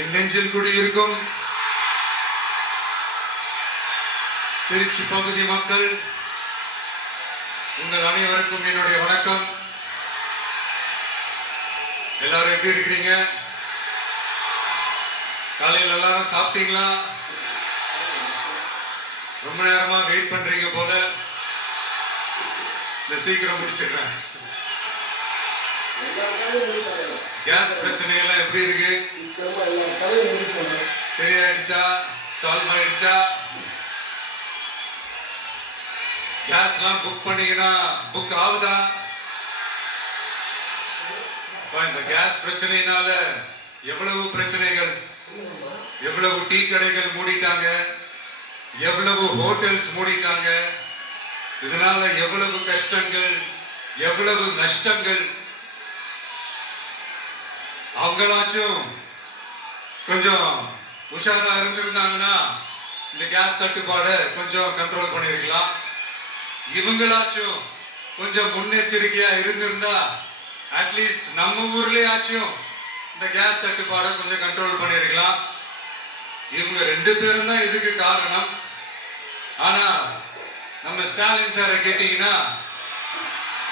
என் நெஞ்சில் குடியிருக்கும் திருச்சி பகுதி மக்கள் உங்கள் அனைவருக்கும் என்னுடைய வணக்கம். எல்லாரும் எப்படி இருக்கிறீங்க? காலையில் எல்லாரும் சாப்பிட்டீங்களா? ரொம்ப நேரமா வெயிட் பண்றீங்க போல. இந்த சீக்கிரம் முடிச்சிடுறேன். கேஸ் பிரச்சனை எல்லாம் எப்படி இருக்கு? சரியாயிடுச்சா? சால்வ் ஆயிடுச்சா? கேஸ்லாம் புக் பண்ணீங்கன்னா புக் ஆகுதா? இந்த கேஸ் பிரச்சனையினால எவ்வளவு பிரச்சனைகள், எவ்வளவு டீ கடைகள் மூடிட்டாங்க, எவ்வளவு ஹோட்டல்ஸ் மூடிட்டாங்க, இதனால எவ்வளவு கஷ்டங்கள், எவ்வளவு நஷ்டங்கள். அவங்களாச்சும் கொஞ்சம் உஷாரா இருந்திருந்தாங்கன்னா இந்த கேஸ் தட்டுப்பாடை கொஞ்சம் கண்ட்ரோல் பண்ணிருக்கலாம். இவங்களாச்சும் கொஞ்சம் முன்னெச்சரிக்கையா இருந்திருந்தா அட்லீஸ்ட் நம்ம ஊர்லயாச்சும் இந்த கேஸ் தட்டுப்பாடை கொஞ்சம் கண்ட்ரோல் பண்ணிருக்கலாம். இவங்க ரெண்டு பேரும் தான் இதுக்கு காரணம். ஆனா நம்ம ஸ்டாலின் சாரை கேட்டீங்கன்னா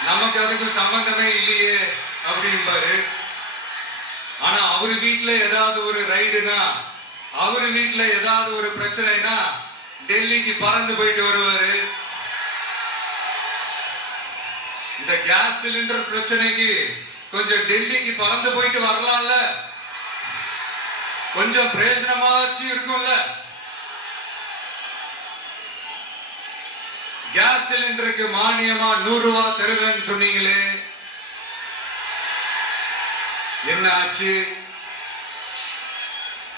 நமக்கு அதுக்கு சம்பந்தமே இல்லையே அப்படின்பாரு. ஆனா அவரு வீட்டுல ஏதாவது ஒரு ரைடுனா, அவரு வீட்டுல ஏதாவது ஒரு பிரச்சனைனா டெல்லிக்கு பறந்து போயிட்டு வருவாரு. இந்த கேஸ் சிலிண்டர் பிரச்சனைக்கு கொஞ்சம் டெல்லிக்கு பறந்து போயிட்டு வரலாம்ல, கொஞ்சம் பிரயோஜனமாச்சு இருக்கும்ல. கேஸ் சிலிண்டருக்கு மானியமா 100 ரூபாய் தருவேன்னு சொன்னீங்களே, என்ன ஆச்சு?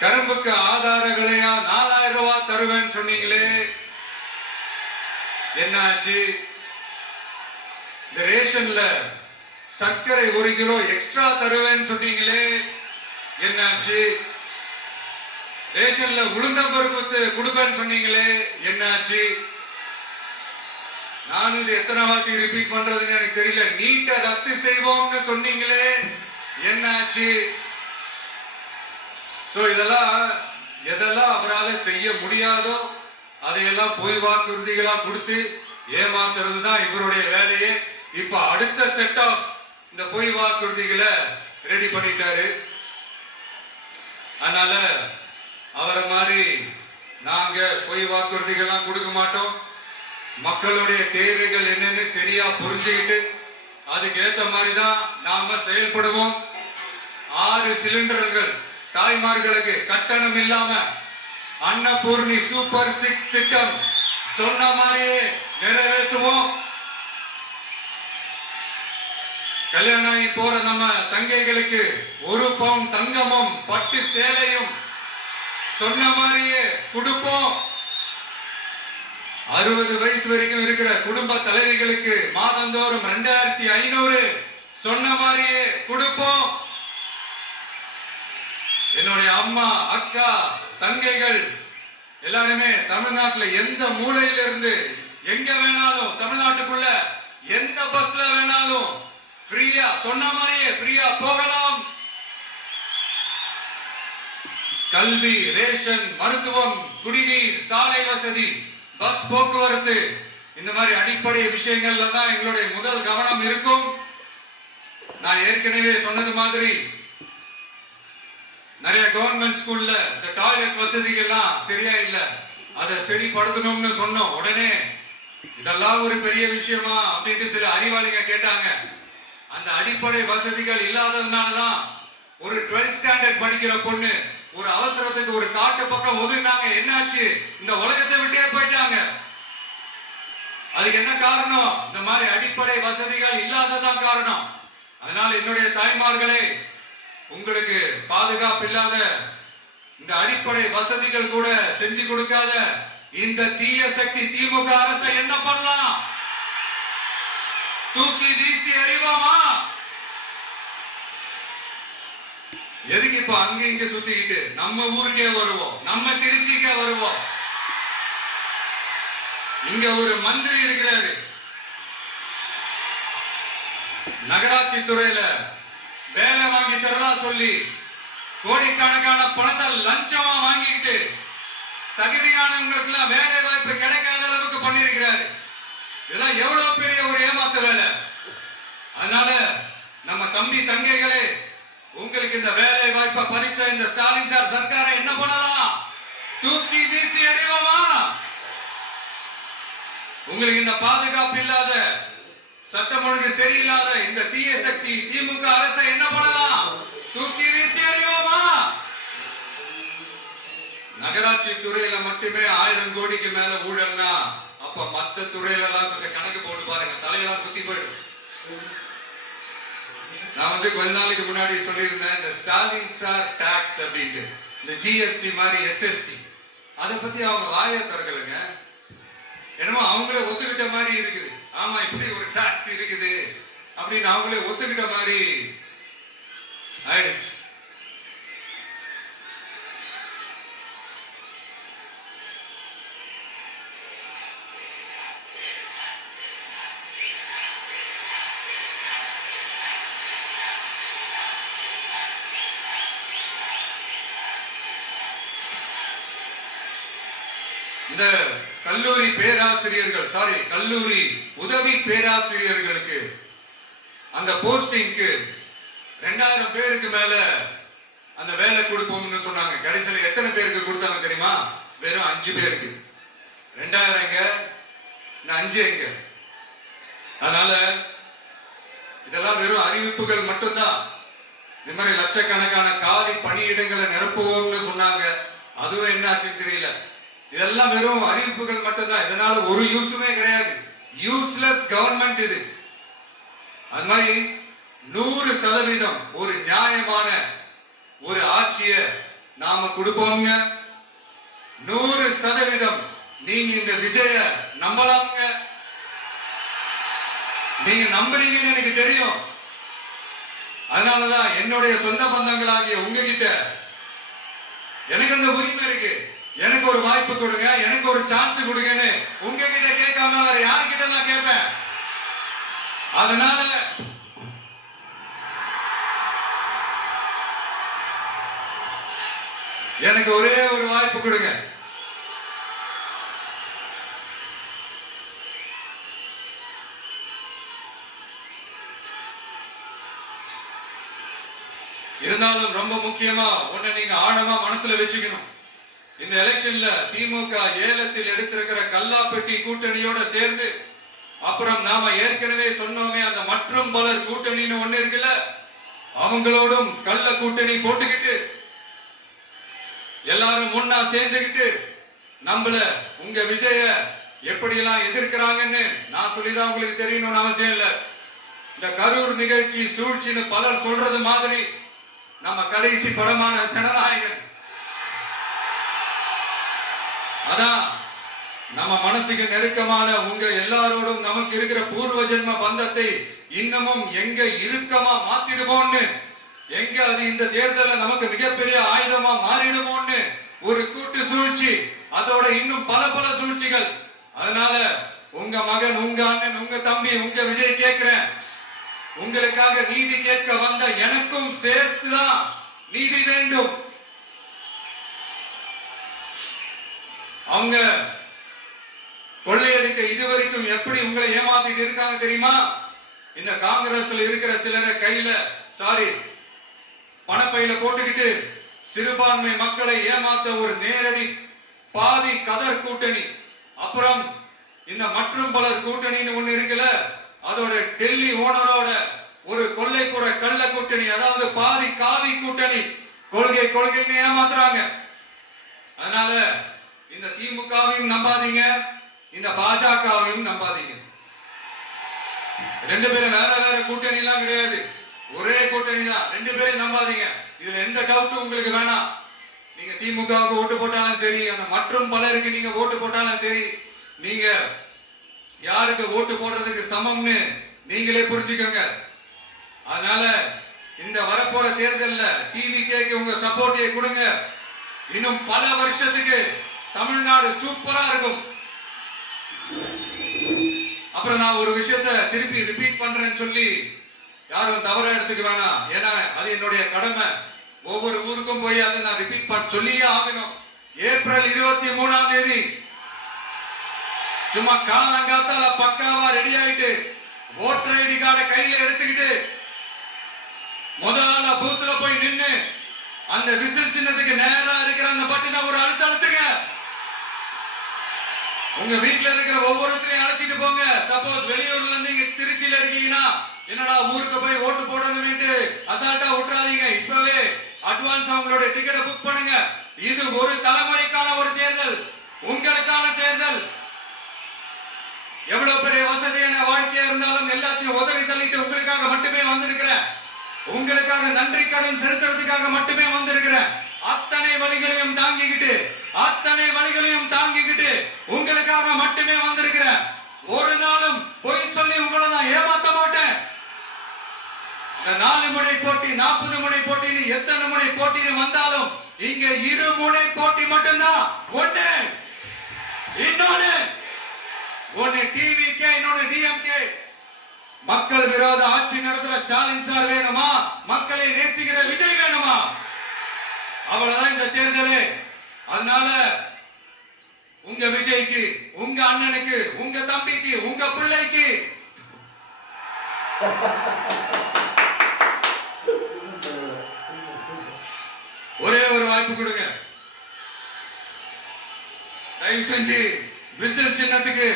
கரும்புக்கு ஆதார விலையா 4000 ரூபாய் தருவேன்னு சொன்னீங்களே, என்ன ஆச்சு? இந்த ரேஷன்ல சர்க்கரை 1 கிலோ எக்ஸ்ட்ரா தருவேன்னு சொன்னீங்களே, என்னாச்சு? ரேஷன்ல உளுந்தம்பருப்பு கொடுப்பேன்னு சொன்னீங்களே, என்னாச்சு? நான் இது எத்தனை வாட்டி ரிப்பீட் பண்றதுன்னு எனக்கு தெரியல. நீட்டை ரத்து செய்வோம்னு சொன்னீங்களே, என்னாச்சு? சோ எதெல்லாம் அவரால் செய்ய முடியாதோ அதையெல்லாம் பொய் வாக்குறுதிகளா கொடுத்து ஏமாத்துறது தான் இவருடைய வேலையே. இப்ப அடுத்த செட் ஆஃப் இந்த பொய் வாக்குறுதிகளை ரெடி பண்ணிட்டாரு. அதனால அவரை மாதிரி நாங்க பொய் வாக்குறுதிகள்லாம் கொடுக்க மாட்டோம். மக்களுடைய தேவைகள் என்னன்னு சரியா புரிஞ்சுக்கிட்டு அதுக்கு ஏத்த மாதிரி தான் நாம செயல்படுவோம். 6 சிலிண்டர்கள் தாய்மார்களுக்கு கட்டணம் இல்லாம அன்னபூர்ணி சூப்பர் 6 திட்டம் சொன்ன மாதிரியே நிறைவேற்றுவோம். கல்யாணம் ஆகி போற நம்ம தங்கைகளுக்கு 1 பவுன் தங்கமும் பட்டு சேலையும் சொன்ன மாதிரியே கொடுப்போம். 60 வயசு வரைக்கும் இருக்கிற குடும்ப தலைவிகளுக்கு மாதந்தோறும் 2500 சொன்ன மாதிரியே கொடுப்போம். என்னுடைய அம்மா, அக்கா, தங்கைகள் எல்லாருமே தமிழ்நாட்டுல எந்த மூலையில இருந்து எங்க வேணாலும், தமிழ்நாட்டுக்குள்ள எந்த பஸ்ல வேணாலும் ஃப்ரீயா சொன்ன மாதிரியே ஃப்ரீயா போகலாம். கல்வி, ரேஷன், மருத்துவம், குடிநீர், சாலை வசதி, பஸ் போக்குவரத்து, இந்த மாதிரி அடிப்படை விஷயங்கள்ல தான் எங்களுடைய முதல் கவனம் இருக்கும். நான் ஏற்கனவே சொன்னது மாதிரி நிறைய கவர்மெண்ட் ஸ்கூல்ல இந்த டாய்லெட் வசதிகள்லாம் சரியா இல்ல, அதை சரிப்படுத்தணும்னு சொன்னோம். உடனே இதெல்லாம் ஒரு பெரிய விஷயமா அப்படின்ட்டு சில அறிவாளிங்க கேட்டாங்க. அந்த அடிப்படை வசதிகள் இல்லாததுனாலதான் ஒரு 12th ஸ்டாண்டர்ட் படிக்கிற பொண்ணு ஒரு அவசரத்துக்கு ஒரு காட்டு பக்கம் ஒதுங்கினாங்க. என்னாச்சு? இந்த உலகத்தை விட்டே போயிட்டாங்க. அதுக்கு என்ன காரணம்? இந்த மாதிரி அடிப்படை வசதிகள் இல்லாததான் காரணம். அதனால என்னுடைய தாய்மார்களே, உங்களுக்கு பாதுகாப்பு இல்லாத இந்த அடிப்படை வசதிகள் கூட செஞ்சு கொடுக்காத இந்த தீய சக்தி திமுக அரசை என்ன பண்ணலாம்? தூக்கி வீசி அறிவோமா? எதுக்கு இப்ப அங்க இங்க சுத்திக்கிட்டு நம்ம ஊருக்கே வருவோம், நம்ம திருச்சிக்கே வருவோம். இங்க ஒரு மந்திரி இருக்கிறாரு, நகராட்சி துறையில வேலை வாங்கி தரதா சொல்லி கோடிக்கணக்கான பணத்தை லஞ்சமா வாங்கிக்கிட்டு தகுதியானவங்களுக்கு எல்லாம் வேலை வாய்ப்பு கிடைக்காத அளவுக்கு பண்ணிருக்கிறாரு. இதெல்லாம் எவ்வளவு பெரிய ஒரு ஏமாத்து வேலை. அதனால நம்ம தம்பி தங்கைகளே, உங்களுக்கு இந்த வேலை வாய்ப்பை பறிச்ச இந்த ஸ்டாலின் சார் சர்க்காரை என்ன பண்ணலாம்? தூக்கி வீசி எறிவோமா? உங்களுக்கு இந்த பாதுகாப்பு இல்லாத, சட்டம் ஒழுங்கு சரியில்லாத இந்த தீய சக்தி திமுக அரசை என்ன பண்ணலாம்? தூக்கி வீசி எறிவோமா? நகராட்சி துறையில மட்டுமே 1000 கோடிக்கு மேல ஊழல்னா அப்ப மத்த துறையில எல்லாம் கொஞ்சம் கணக்கு போட்டு பாருங்க, தலையெல்லாம் சுத்தி போயிடும். நான் கொஞ்ச நாளைக்கு முன்னாடி சொல்லியிருந்தேன், இந்த ஸ்டாலின் சார் டாக்ஸ் அப்படின்ட்டு, இந்த ஜிஎஸ்டி மாதிரி எஸ்எஸ்டி, அதை பத்தி அவங்க வாயை திறக்கலைங்க. என்னமோ அவங்களே ஒத்துக்கிட்ட மாதிரி இருக்குது. ஆமா, இப்படி ஒரு டாக்ஸ் இருக்குது அப்படின்னு அவங்களே ஒத்துக்கிட்ட மாதிரி ஆயிடுச்சு. இந்த கல்லூரி பேராசிரியர்கள், கல்லூரி உதவி பேராசிரியர்களுக்கு அந்த போஸ்டிங்க்கு 2000 பேருக்கு மேல அந்த வேலை கொடுப்போம்னு சொன்னாங்க. கடைசியில எத்தனை பேருக்கு கொடுத்தாங்க தெரியுமா? வெறும் 5 பேருக்கு. 2000 எங்க, 5 எங்க? அதனால இதெல்லாம் வெறும் அறிவிப்புகள் மட்டும்தான். இந்த மாதிரி லட்சக்கணக்கான காலி பணியிடங்களை நிரப்புவோம்னு சொன்னாங்க. அதுவும் என்ன ஆச்சுன்னு தெரியல. இதெல்லாம் வெறும் அறிவிப்புகள் மட்டும்தான். இதனால ஒரு யூஸுமே கிடையாது. யூஸ்லெஸ் கவர்மெண்ட் இது. அது மாதிரி 100% ஒரு நியாயமான ஒரு ஆட்சியை நாம கொடுப்போங்க. 100% நீங்க இந்த விஜய நம்பலாம்ங்க. நீங்க நம்புறீங்கன்னு எனக்கு தெரியும். அதனாலதான் என்னுடைய சொந்த பந்தங்களாகிய உங்ககிட்ட எனக்கு அந்த உரிமை இருக்கு. எனக்கு ஒரு வாய்ப்பு கொடுங்க, எனக்கு ஒரு சான்ஸ் கொடுங்கன்னு உங்ககிட்ட கேட்காம வேற யாருக்கிட்ட நான் கேட்பேன். அதனால எனக்கு ஒரே ஒரு வாய்ப்பு கொடுங்க. இருந்தாலும் ரொம்ப முக்கியமா ஒண்ணு நீங்க ஆழமா மனசுல வச்சுக்கணும். இந்த எலெக்ஷன்ல திமுக ஏலத்தில் எடுத்திருக்கிற கல்லாப்பெட்டி கூட்டணியோட சேர்ந்து, அப்புறம் நாம ஏற்கனவே சொன்னோமே அந்த மற்றும் பலர் கூட்டணின்னு ஒண்ணு இருக்குல்ல, அவங்களோடும் கள்ள கூட்டணி போட்டுக்கிட்டு எல்லாரும் முன்னா சேர்ந்துக்கிட்டு நம்மள உங்க விஜய எப்படி எல்லாம் எதிர்க்கிறாங்கன்னு நான் சொல்லிதான் உங்களுக்கு தெரியணும்னு அவசியம் இல்ல. இந்த கரூர் நிகழ்ச்சி சூழ்ச்சின்னு பலர் சொல்றது மாதிரி நம்ம கடைசி படமான ஜனநாயகன், அதான் நம்ம மனசுக்கு நெருக்கமான உங்க எல்லாரோடும் நமக்கு இருக்கிற பூர்வ ஜென்ம பந்தத்தை இன்னமும் எங்க இறுக்கமா மாத்திடுமோன்னு, எங்க அது இந்த தேர்தலில் நமக்கு மிகப்பெரிய ஆயுதமா மாறிடுமோன்னு ஒரு கூட்டு சூழ்ச்சி, அதோட இன்னும் பல பல சூழ்ச்சிகள். அதனால உங்க மகன், உங்க அண்ணன், உங்க தம்பி, உங்க விஜய் கேட்கிறேன், உங்களுக்காக நீதி கேட்க வந்த எனக்கும் சேர்த்துதான் நீதி வேண்டும். அவங்க கொள்ளையடிக்க இதுவரைக்கும் எப்படி உங்களை ஏமாத்திட்டு இருக்காங்க தெரியுமா? இந்த காங்கிரஸ்ல இருக்கிற சிலரை கையில பணப்பையில போட்டுக்கிட்டு சிறுபான்மை மக்களை ஏமாத்த ஒரு நேரடி பாதி கதர் கூட்டணி, அப்புறம் இந்த மற்றும் பலர் கூட்டணின்னு ஒண்ணு இருக்குல்ல, அதோட டெல்லி ஓனரோட ஒரு கொள்ளைப்புற கள்ள கூட்டணி, அதாவது பாதி காவி கூட்டணி. கொள்கைன்னு ஏமாத்துறாங்க. அதனால இந்த திமுகவையும் நம்பாதீங்க, இந்த பாஜகவையும் நம்பாதீங்க. 2 பேரும் வேற வேற கூட்டணி எல்லாம் கிடையாது, ஒரே கூட்டணி தான். 2 பேரையும் நம்பாதீங்க. இதுல எந்த டவுட்டும் உங்களுக்கு வேணாம். நீங்க திமுகவுக்கு ஓட்டு போட்டாலும் சரி, அந்த மற்றும் பலருக்கு நீங்க ஓட்டு போட்டாலும் சரி, நீங்க யாருக்கு ஓட்டு போடுறதுக்கு சமம்னு நீங்களே புரிஞ்சுக்கோங்க. அதனால இந்த வரப்போற தேர்தலில் டிவிகேக்கு உங்க சப்போர்ட்டை கொடுங்க. இன்னும் பல வருஷத்துக்கு தமிழ்நாடு சூப்பரா இருக்கும். அப்புறம் நான் ஒரு விஷயத்தை திருப்பி ரிப்பீட் பண்றேன்னு சொல்லி யாரும் தவறா எடுத்துக்க வேணாம். ஏன்னா அது என்னுடைய கடமை. ஒவ்வொரு ஊருக்கும் போய் அதை நான் ரிப்பீட் பண்ண சொல்லியே ஆகணும். ஏப்ரல் 23ஆம் தேதி சும்மா காலங்காத்தால பக்காவா ரெடி ஆயிட்டு ஓட்டர் ஐடி கார்டை கையில எடுத்துக்கிட்டு முதல்ல பூத்துல போய் நின்னு அந்த விசில் சின்னத்துக்கு நேரா இருக்கிற அந்த பட்டின ஒரு அழுத்துங்க. உங்க வீட்டுல இருக்கிற ஒவ்வொருத்தரையும் அழைச்சிட்டு போங்க. சப்போஸ் வெளியூர்ல இருந்து இங்க திருச்சியில இருக்கீங்கன்னா என்னடா ஊருக்கு போய் ஓட்டு போடணும்னு அசால்ட்டா விட்டுறாதீங்க. இப்பவே அட்வான்ஸ் அவங்களோட டிக்கெட்டை புக் பண்ணுங்க. இது ஒரு தலைமுறைக்கான ஒரு தேர்தல், உங்களுக்கான தேர்தல். எவ்வளவு பெரிய வசதியான வாழ்க்கையா இருந்தாலும் எல்லாத்தையும் உதவி தள்ளிட்டு உங்களுக்காக மட்டுமே வந்திருக்கிறேன். உங்களுக்காக நன்றி கடன் செலுத்துறதுக்காக மட்டுமே வந்திருக்கிறேன். அத்தனை வழிகளையும் தாங்கிக்கிட்டு உங்களுக்காக மட்டுமே வந்திருக்கிறேன். ஒரு நாளும் பொய் சொல்லி உங்களை நான் ஏமாத்த மாட்டேன். 4 முனை போட்டி 40 முனை போட்டின்னு எத்தனை முனை போட்டின்னு வந்தாலும் இங்க 2 முனை போட்டி மட்டும்தான். ஒன்னு டிவிகே, இன்னொன்னு டிஎம்கே. மக்கள் விரோத ஆட்சி நடத்துற ஸ்டாலின் சார் வேணுமா, மக்களை நேசிக்கிற விஜய் வேணுமா? அவ்வளவுதான் இந்த தேர்தலே. அதனால உங்க விஜய்க்கு, உங்க அண்ணனுக்கு, உங்க தம்பிக்கு, உங்க பிள்ளைக்கு ஒரே ஒரு வாய்ப்பு கொடுங்க. தயவு செஞ்சு விசில் சின்னத்துக்கு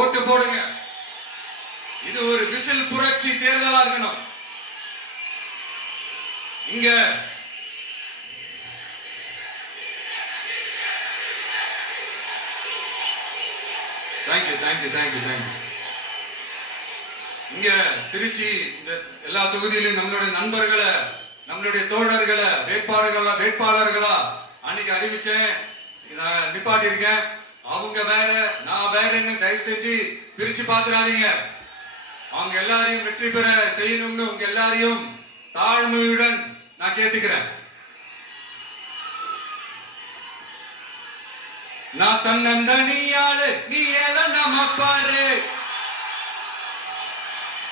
ஓட்டு போடுங்க. இது ஒரு விசில் புரட்சி தேர்தலா இருக்கணும். இங்க தேங்க்யூ. இங்க திருச்சி இந்த எல்லா தொகுதியிலும் நம்மளுடைய நண்பர்களை, நம்மளுடைய தோழர்களை வேட்பாளர்களா அன்னைக்கு அறிவிச்சேன், நிப்பாட்டி இருக்கேன். அவங்க வேற, நான் வேறன்னு தயவு செஞ்சு பிரிச்சு பாத்துறாதீங்க. அவங்க எல்லாரையும் வெற்றி பெற செய்யணும்னு உங்க எல்லாரையும் தாழ்மையுடன் நான் கேட்டுக்கிறேன். நான் தன்னந்தனியாளு, நீ ஏதோ நம்ம பாரு.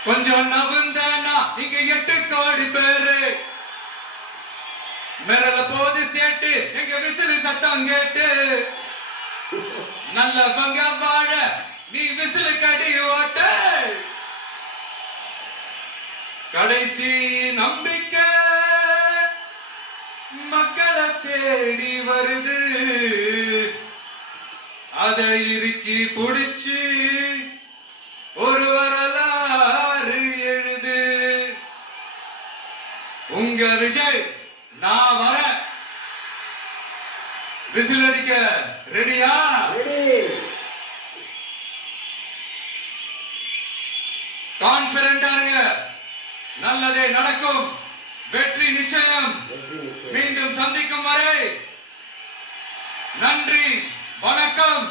கொஞ்சம் நவுந்தனா இங்க 8 கோடி பேரு. மிரள போது ஸ்டேட்டு எங்க விசிறு சத்தம் கேட்டு. நல்லவங்க வாழ நீ விசிலு கடி ஓட்ட. கடைசி நம்பிக்கை மக்களை தேடி வருது. அதை இறுக்கி புடிச்சு ஒரு வரலாறு எழுது. உங்க விஜய் நான் வர. விசில் அடிக்க ரெடியா? கான்பிடென்டா இருங்க. நல்லதே நடக்கும். வெற்றி நிச்சயம். மீண்டும் சந்திக்கும் வரை நன்றி, வணக்கம்.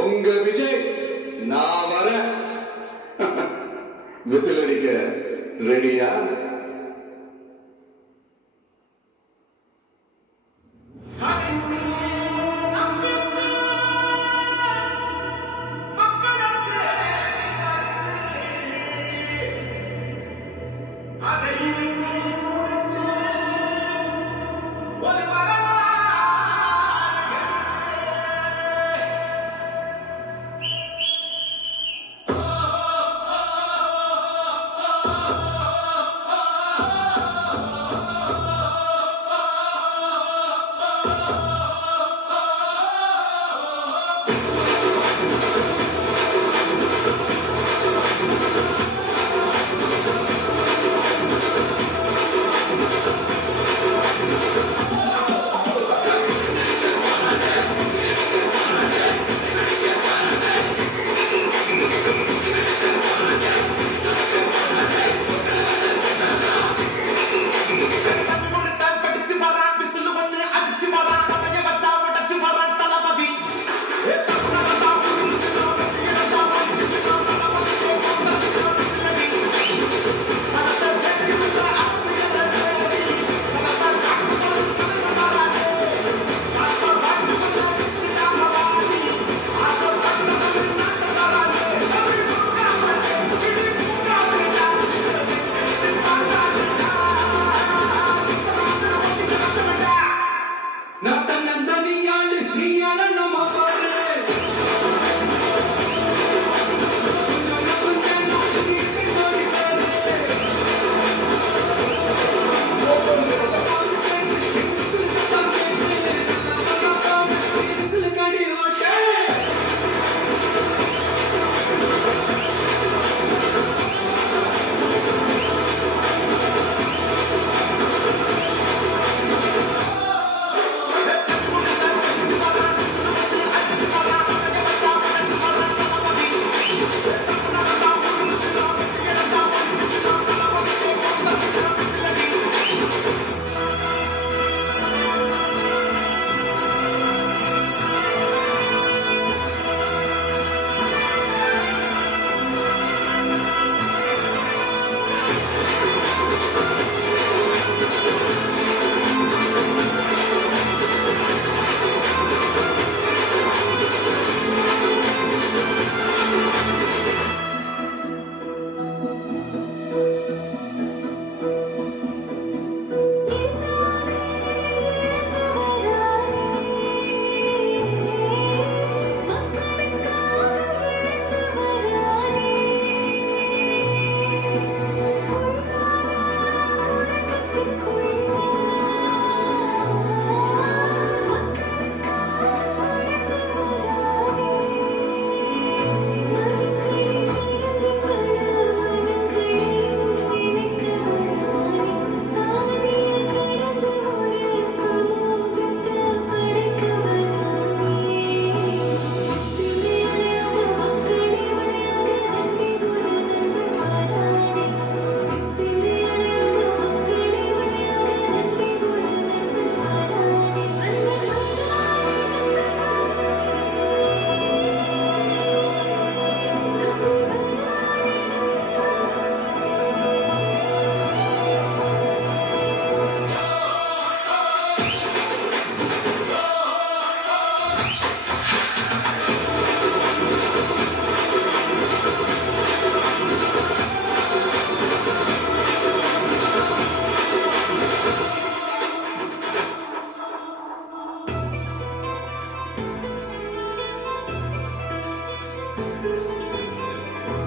உங்க விஜய் நான் வர விசில் அடிக்க ரெடியா?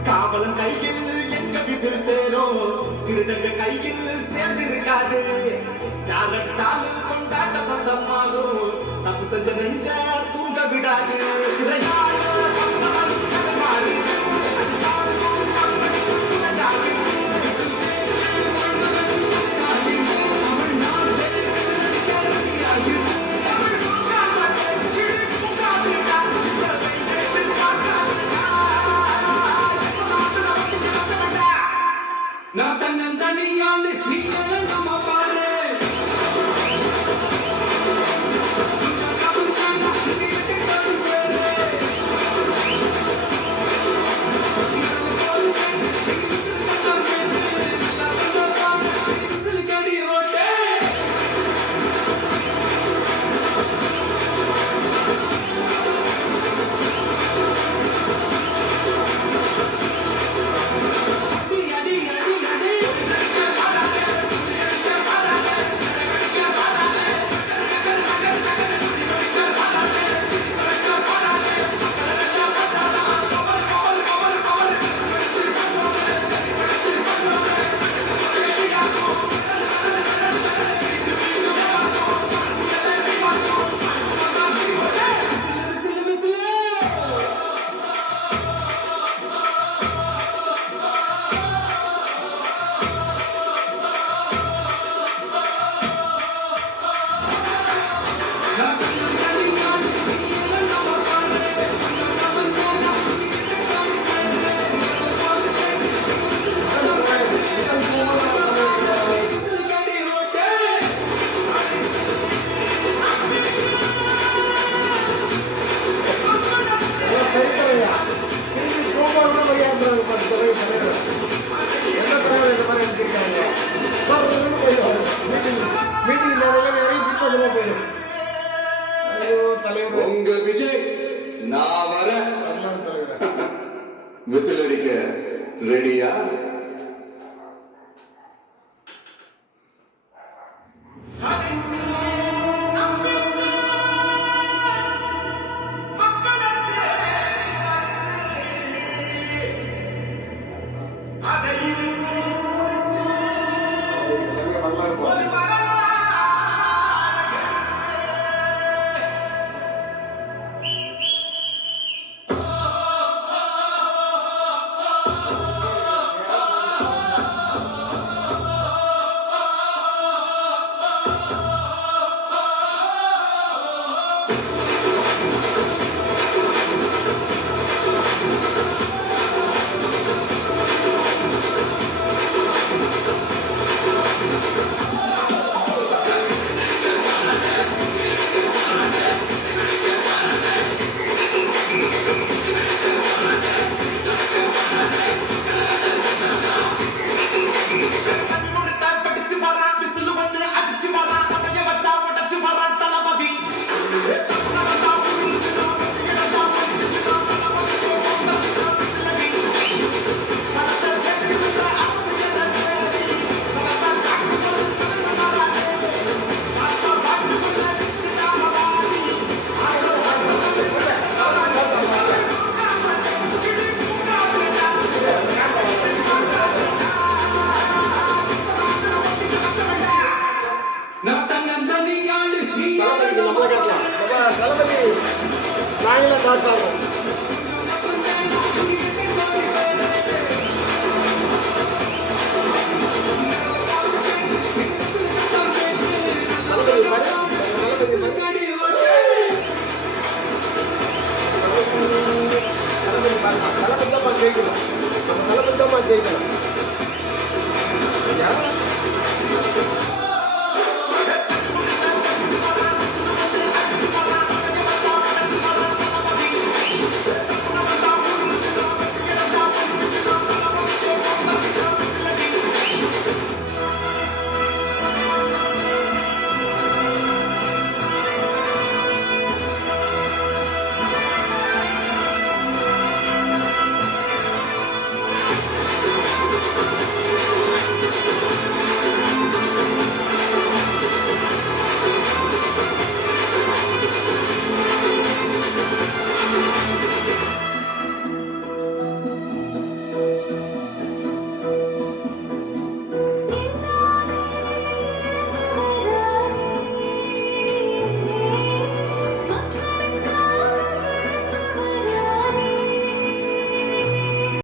காவலன் கையில் எங்க விசில் சேரும் திருடங்க கையில் சேர்ந்திருக்காது யாரடிச்சாலும் கொண்டாட்ட சத்தமாகும் தப்பு செஞ்ச நெஞ்ச தூங்க விடாது விசில் அடிக்க ரெடியா? தளபதி நாங்களும் டான்ஸ் ஆடுறோம்.